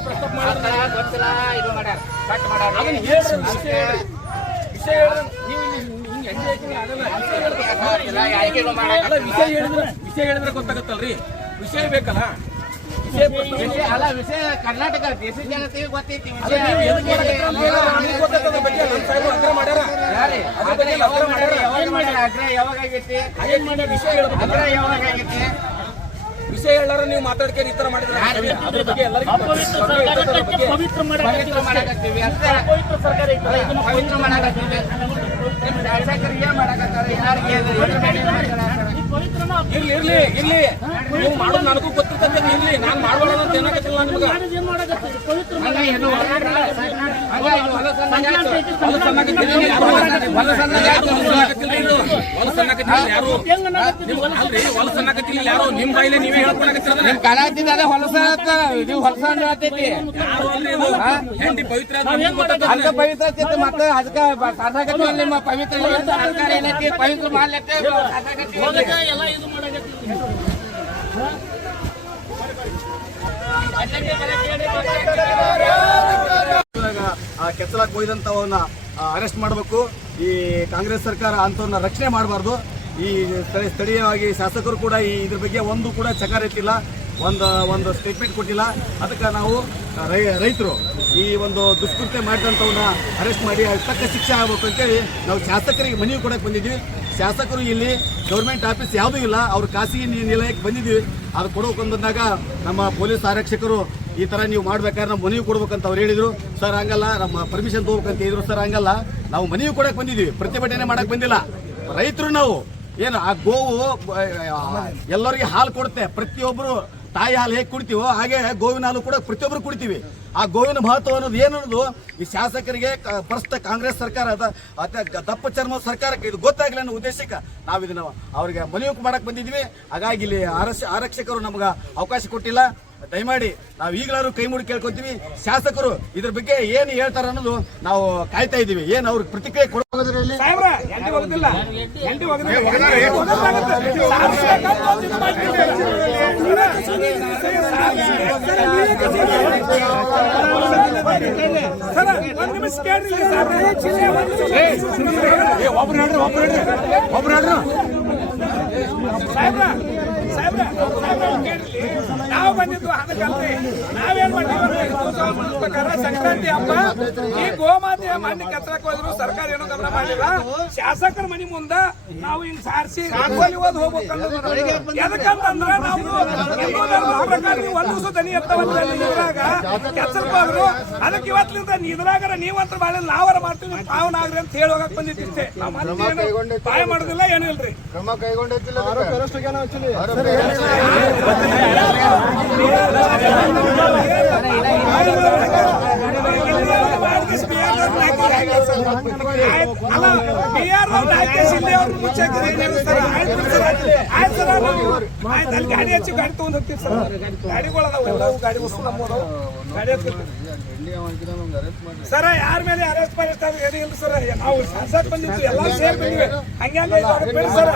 ಪ್ರಸ್ತಾಪ ಅದನ್ನ ಹೇಳ್ರಿ ವಿಷಯ ಹೇಳ್ರಿ. ವಿಷಯ ಹೇಳ್ರಿ. ನೀವು ಹಿಂಗೆ ವಿಷಯ ಹೇಳ್ರಿ. ಅಲ್ಲ ವಿಷಯ ಹೇಳಿದ್ರೆ ವಿಷಯ ಹೇಳಿದ್ರೆ ಗೊತ್ತಾಗತ್ತಲ್ರಿ? ವಿಷಯ ಬೇಕಲ್ಲ? ವಿಷಯ ಅಲ್ಲ ವಿಷಯ ಕರ್ನಾಟಕ ದೇಶ ಜನತೆಗೆ ಗೊತ್ತೈತಿ ಅಗ್ರ ಯಾವಾಗ ಆಗೈತಿ? ಅಗ್ರ ಯಾವಾಗ ಆಗೈತಿ? ವಿಷಯ ಹೇಳಾರ ನೀವು ಮಾತಾಡ್ಕೊಂಡು ಈ ತರ ಮಾಡಿದ್ರೆ ಅದ್ರ ಬಗ್ಗೆ ಎಲ್ಲರಿಗೂ ಪವಿತ್ರ ಪವಿತ್ರ ಮಾಡಕತ್ತೀವಿ ಅಪವಿತ್ರ ಸರ್ಕಾರ ಪವಿತ್ರ ಮಾಡಕತ್ತೀವಿ ಇರ್ಲಿ ಇರ್ಲಿ ಇರ್ಲಿ. ನೀವು ಮಾಡೋದು ನನಗೂ ಗೊತ್ತಿರ್ತದೆ ಇರ್ಲಿ. ನಾನ್ ಮಾಡಬಾರ್ದು ಅಂತ ಏನಾಗತ್ತಿಲ್ಲ ನಿಮ್ಗೆ? ಯಾರು? ನೀವು ನಿಮ್ ಬಾಯಿಲೆ ನೀವೇ ಹೇಳ್ಕೊಳಕತ್ತಿರ ನಿಮ್ ಕಲ ಹೊಲಸ. ಇದು ಹೊಲಸ ಇದು ಹೆಂಡತಿ ಪವಿತ್ರ. ಅದಕ್ಕೆ ಪವಿತ್ರ ಮತ್ತೆ ಅದಕ್ಕೆ ಸಾಧಾಕತ್ತಿ ನಿಮ್ಮ ಪವಿತ್ರ ಸರ್ಕಾರ ಏನೈತಿ ಪವಿತ್ರ ಮಾಡ್ಲತ್ತೆ ಎಲ್ಲ ಇದು ಮಾಡಕತ್ತಿ ಆ ಕೆತ್ತಲಾಗಿ ಕೊಯ್ದಂಥವನ್ನ ಅರೆಸ್ಟ್ ಮಾಡಬೇಕು. ಈ ಕಾಂಗ್ರೆಸ್ ಸರ್ಕಾರ ಅಂಥವ್ರನ್ನ ರಕ್ಷಣೆ ಮಾಡಬಾರ್ದು. ಈ ಸ್ಥಳ- ಸ್ಥಳೀಯವಾಗಿ ಶಾಸಕರು ಕೂಡ ಈ ಇದ್ರ ಬಗ್ಗೆ ಒಂದು ಕೂಡ ಚಕಾರ ಎತ್ತಿಲ್ಲ. ಒಂದು ಒಂದು ಸ್ಟೇಟ್ಮೆಂಟ್ ಕೊಟ್ಟಿಲ್ಲ. ಅದಕ್ಕೆ ನಾವು ರೈತರು ಈ ಒಂದು ದುಷ್ಕೃತ್ಯ ಮಾಡಿದಂಥವನ್ನ ಅರೆಸ್ಟ್ ಮಾಡಿ ಅದಕ್ಕೆ ತಕ್ಕ ಶಿಕ್ಷೆ ಆಗಬೇಕು ಅಂತೇಳಿ ನಾವು ಶಾಸಕರಿಗೆ ಮನವಿ ಕೊಡಕ್ಕೆ ಬಂದಿದ್ವಿ. ಶಾಸಕರು ಇಲ್ಲಿ ಗೌರ್ಮೆಂಟ್ ಆಫೀಸ್ ಯಾವುದೂ ಇಲ್ಲ. ಅವ್ರು ಖಾಸಗಿ ನಿಲಯಕ್ಕೆ ಬಂದಿದ್ವಿ. ಅದು ಕೊಡೋಕೆ ಬಂದಾಗ ನಮ್ಮ ಪೊಲೀಸ್ ಆರಕ್ಷಕರು ಈ ತರ ನೀವು ಮಾಡ್ಬೇಕಾದ್ರೆ ನಮ್ಮ ಮನವಿ ಕೊಡ್ಬೇಕಂತ ಅವ್ರು ಹೇಳಿದ್ರು. ಸರ್, ಹಂಗಲ್ಲ. ನಮ್ಮ ಪರ್ಮಿಷನ್ ತಗೋಬೇಕಂತ ಹೇಳಿದ್ರು. ಸರ್, ಹಂಗಲ್ಲ. ನಾವು ಮನವಿ ಕೊಡಕ್ ಬಂದಿದ್ವಿ ಪ್ರತಿಭಟನೆ ಮಾಡಕ್ ಬಂದಿಲ್ಲ. ರೈತರು ನಾವು. ಏನು, ಆ ಗೋವು ಎಲ್ಲರಿಗೆ ಹಾಲು ಕೊಡುತ್ತೆ. ಪ್ರತಿಯೊಬ್ಬರು ತಾಯಿ ಹಾಲು ಹೇಗೆ ಕುಡಿತೀವೋ ಹಾಗೆ ಗೋವಿನ ಹಾಲು ಕೂಡ ಪ್ರತಿಯೊಬ್ಬರು ಕುಡಿತೀವಿ. ಆ ಗೋವಿನ ಮಹತ್ವ ಅನ್ನೋದು ಏನು ಅನ್ನೋದು ಈ ಶಾಸಕರಿಗೆ ಪ್ರಸ್ತುತ ಕಾಂಗ್ರೆಸ್ ಸರ್ಕಾರ ದಪ್ಪ ಚರ್ಮ ಸರ್ಕಾರಕ್ಕೆ ಇದು ಗೊತ್ತಾಗಲಿ ಅನ್ನೋ ಉದ್ದೇಶಕ್ಕೆ ನಾವು ಇದನ್ನು ಅವರಿಗೆ ಮನವಿ ಮಾಡಕ್ ಬಂದಿದ್ವಿ ಹಾಗಾಗಿ ಇಲ್ಲಿ ಆರಕ್ಷ, ಆರಕ್ಷಕರು ನಮ್ಗೆ ಅವಕಾಶ ಕೊಟ್ಟಿಲ್ಲ. ದಯಮಾಡಿ ನಾವು ಈಗಲಾದ್ರು ಕೈ ಮುಡಿ ಕೇಳ್ಕೊತೀವಿ ಶಾಸಕರು ಇದ್ರ ಬಗ್ಗೆ ಏನು ಹೇಳ್ತಾರ ಅನ್ನೋದು ನಾವು ಕಾಯ್ತಾ ಇದೀವಿ ಏನು ಅವ್ರ ಪ್ರತಿಕ್ರಿಯೆ ಕೊಡೋದ್ರಲ್ಲಿ ಒಬ್ರು ಹೇಳ್ರಿ ಒಬ್ರು ಹೇಳ್ರಿ ಒಬ್ರು ಹೇಳ್ರಿ ನಾವು ಬಂದಿದ್ದು ಅದಕ್ಕಲ್ರಿ ನಾವೇನ್ ಮಾಡಿದ್ವಿ ಪ್ರಕಾರ ಸಂಕ್ರಾಂತಿ ಹಬ್ಬ. ಈ ಗೋಮಾತೆಯ ಮಣ್ಣಿ ಕತ್ತರಕ್ ಹೋದ್ರು ಸರ್ಕಾರ ಏನೋ ಗಮನ ಮಾಡಿಲ್ಲ. ಶಾಸಕರ ಮನೆ ಮುಂದ ನಾವು ಹಿಂಗ್ ಸಾರಿಸಿ ರಂಗೋಲಿ ಓದ್ ಹೋಗ್ಬೇಕಂದ್ರೆ ಎದಕ್ಕಂತಂದ್ರ ನಾವು ಹಿಂದೂ ಧರ್ಮದ ಪ್ರಕಾರ ನೀವು ಒಂದು ದಿವಸ ದನಿ ಎತ್ತವಲ್ಲ ಇದ್ರಾಗ. ಕೆಸರಕ್ ಹೋದ್ರು. ಅದಕ್ಕೆ ಇವತ್ತಿನಿಂದ ನೀದ್ರಾಗರ ನೀವಂತ ಮಾಡಿಲ್ಲ ನಾವರ ಮಾಡ್ತೀವಿ ತಾವು ನಾಗ್ರಿ ಅಂತ ಹೇಳಿ ಹೋಗಕ್ ಬಂದಿದ್ದಿಷ್ಟೇ ನಾವು ಏನಿಲ್ರಿ ಪಾಯ ಮಾಡೋದಿಲ್ಲ ಏನೂ ಇಲ್ರಿ. ಕ್ರಮ ಕೈಗೊಂಡಿಲ್ಲ ಗಾಡಿ ಹಚ್ಚಿ ಗಾಡಿ ತಗೊಂಡ್ ಹೋಗ್ತೀವಿ ಸರ್ ಗಾಡಿಗಳದಾವ ಎಲ್ಲವೂ ಗಾಡಿ ವಸ್ತು ನಮ್ಮದು ಗಾಡಿ ಹಚ್ಕೊಳ್ತೀವಿ ಸರ ಯಾರ ಮೇಲೆ ಅರೆಸ್ಟ್ ಮಾಡಿರ್ತಾರೆ ಇಲ್ಲ ಸರ್ ನಾವು ಸಂಸತ್ ಬಂದಿತ್ತು ಎಲ್ಲ ಸೇರಿ ಬಂದಿವೆ ಹಂಗೆ ಬೇಡ ಸರ್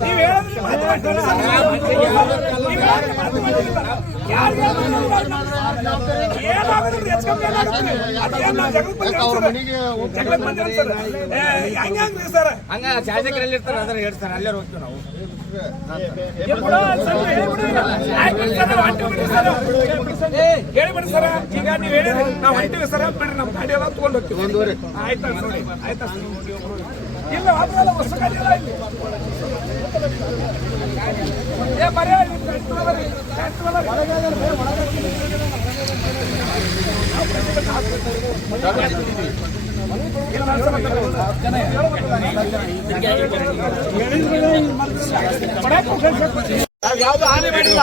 ನೀವು ಹೇಳಿದ್ರೆ ಮಾಡ್ತೀವಿ ಸರ್. ಹೆಚ್ಚು ಕಮ್ಮಿ ಏನಾಗುತ್ತೆ? ಅದೇನ್ ನಾವು ಜಗಳಕ್ಕೆ? ಜಗಳಕ್ಕೆ ಹಂಗ್ ಸರ್ ಹಂಗ ಶಾಸಕರಲ್ಲಿ ಇರ್ತಾರೆ ಅದನ್ನ ಹೇಳ್ತಾರೆ ಅಲ್ಲೇ ಹೋಗ್ತೀವಿ ನಾವು ಹೇಳಿಬಿಡಿ ಸರ್ ಈಗ ನೀವು ನಾವು ಹೊಂಟಿವಿ ಸರ್ ಬಿಡ್ರಿ ನಮ್ಮ ಗಾಡಿ ಎಲ್ಲ ತಗೊಂಡು ಹೋಗ್ತೀವಿ. ಆಯ್ತಾ ನೋಡಿ ಆಯ್ತಾ ಇಲ್ಲ ಅದ್ರಲ್ಲ ಹೊಸ ಗಾಡಿ ಇಲ್ಲಿ ಏ ಬರೀ ಯಾವ್ದು ಹಾನಿ ಮಾಡಿಲ್ಲ?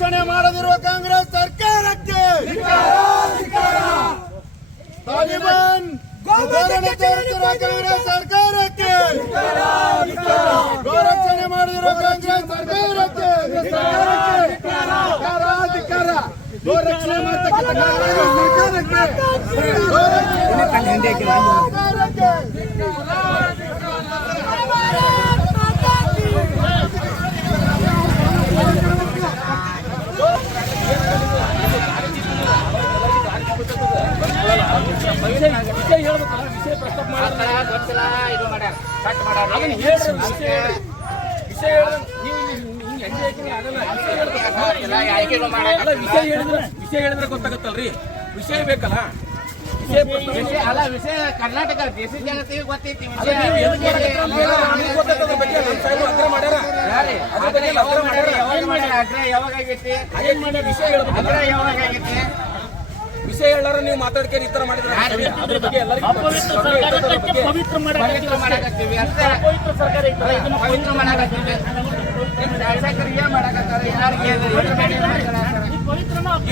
ರಕ್ಷಣೆ ಮಾಡದಿರುವ ಕಾಂಗ್ರೆಸ್ ಸರ್ಕಾರಕ್ಕೆ! ತಾಲಿಬಾನ್ ಧೋರಣೆ ತೋರುತ್ತಿರುವ ಕಾಂಗ್ರೆಸ್ ಸರ್ಕಾರಕ್ಕೆ! ಗೋರಕ್ಷಣೆ ಮಾಡದಿರುವ ಕಾಂಗ್ರೆಸ್ ಸರ್ಕಾರಕ್ಕೆ! ಗೋರಕ್ಷಣೆ ಮಾಡ್ತಕ್ಕಂಥ ಸರ್ಕಾರಕ್ಕೆ! ವಿಷಯ ಹೇಳಿದ್ರೆ ವಿಷಯ ಹೇಳಿದ್ರೆ ಗೊತ್ತಾಗತ್ತಲ್ರಿ? ವಿಷಯ ಬೇಕಲ್ಲ? ಅಲ್ಲ ವಿಷಯ ಕರ್ನಾಟಕ ದೇಶ ಜನತೆಗೆ ಗೊತ್ತೈತಿ ಯಾವಾಗ ಮಾಡ್ಯಾರ? ಅಗ್ರ ಯಾವಾಗ ಆಗೈತಿ? ಯಾವಾಗ ಆಗೈತಿ? ವಿಷಯ ಎಲ್ಲರೂ ನೀವು ಮಾತಾಡ್ಕೇರಿ ಈ ತರ ಮಾಡಿದ್ರೆ. ಅದ್ರ ಬಗ್ಗೆ ಎಲ್ಲರಿಗೂ ಪವಿತ್ರ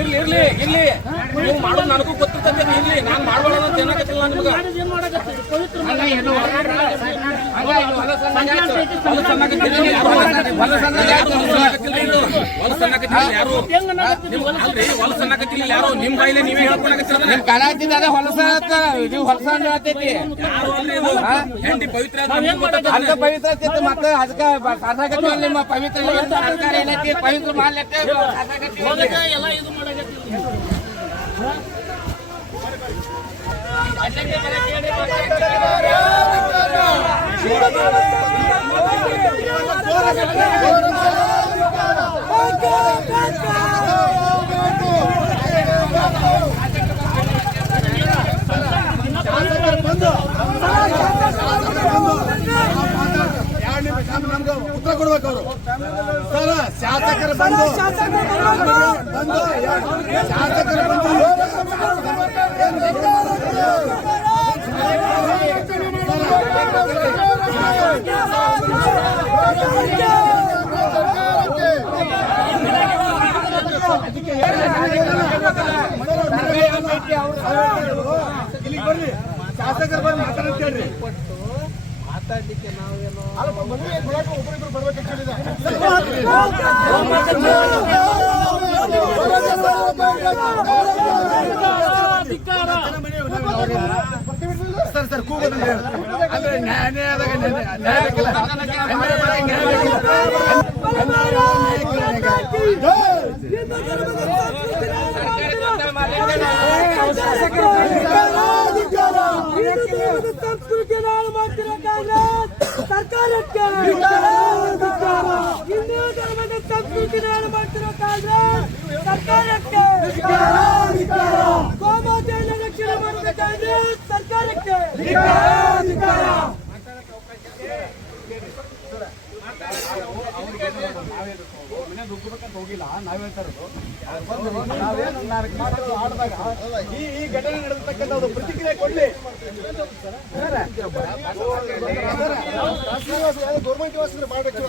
ಇರ್ಲಿ ಇರ್ಲಿ ಇರ್ಲಿ. ನೀವು ಮಾಡೋದು ನನಗೂ ಗೊತ್ತಿರ್ತದೆ ಇರ್ಲಿ. ನಾನ್ ಮಾಡ್ಬೇಡ ಅಂತ ಏನಾಗತ್ತಿಲ್ಲ ನಿಮ್ಗ ಪವಿತ್ರ ಯಾರು? ನಿಮ್ ಬಾಯಿಲೆ ನೀವೇ ಹೇಳ್ಕೊಳಕತ್ತಿರ ನಿಮ್ ಕಲ ಹಚ್ಚಿದ ಹೊಲಸ ಇದು ಹೊಲಸ ಯಾರು ಇದು? ಹೆಂಡತಿ ಪವಿತ್ರ ಅಂತ ಪವಿತ್ರ ಆಗ್ತೈತಿ ಮತ್ತೆ ಅದಕ್ಕೆ ಸಾಕಾಗತ್ತಿ ನಿಮ್ಮ ಪವಿತ್ರ ಅಧಿಕಾರ ಏನೈತಿ ಪವಿತ್ರ ಮಾಡ್ಲತ್ತೆ ಎಲ್ಲ ಇದು ¡Banca! ¡Banca! ಇಲ್ಲಿಗೆ ಬರ್ರಿ ಶಾಸಕರು ಬಂದು ಮಾತಾಡಂತ ಹೇಳ್ರಿ ಬರ್ಬೇಕಂತ ಹೇಳಿದ. ಸರ್ ಸರ್ ಕೂಗೋದು ಅಂದ್ರೆ ನ್ಯಾಯ ಆದಾಗ ನ್ಯಾಯ ನ್ಯಾಯ ಬೇಕಲ್ಲ ನ್ಯಾಯ ಬೇಕಲ್ಲ, ನ್ಯಾಯ ಬೇಕಲ್ಲ. ಸಂಸ್ಕೃತಿ ನಾಳು ಮಾಡ್ತಿರೋ ಕಾಂಗ್ರೆಸ್ ಸರ್ಕಾರಕ್ಕೆ ಹಿಂದೂ ಧರ್ಮದ ಸಂಸ್ಕೃತಿ ನಾಳು ಮಾಡ್ತಿರೋ ಕಾಂಗ್ರೆಸ್ ಸರ್ಕಾರಕ್ಕೆ ಗೋಮಾತೆಯನ್ನು ರಕ್ಷಣೆ ಮಾಡಿದ ಕಾಂಗ್ರೆಸ್ ಸರ್ಕಾರಕ್ಕೆ ಹೋಗಿಲ್ಲ ನಾವ್ ಹೇಳ್ತಾ ಇರೋದು ನಾಲ್ಕು ಈ ಈ ಘಟನೆ ಒಂದು ಪ್ರತಿಕ್ರಿಯೆ ಕೊಡ್ಲಿ ಗೌರ್ಮೆಂಟ್ ಮಾಡಕ್ಕೆ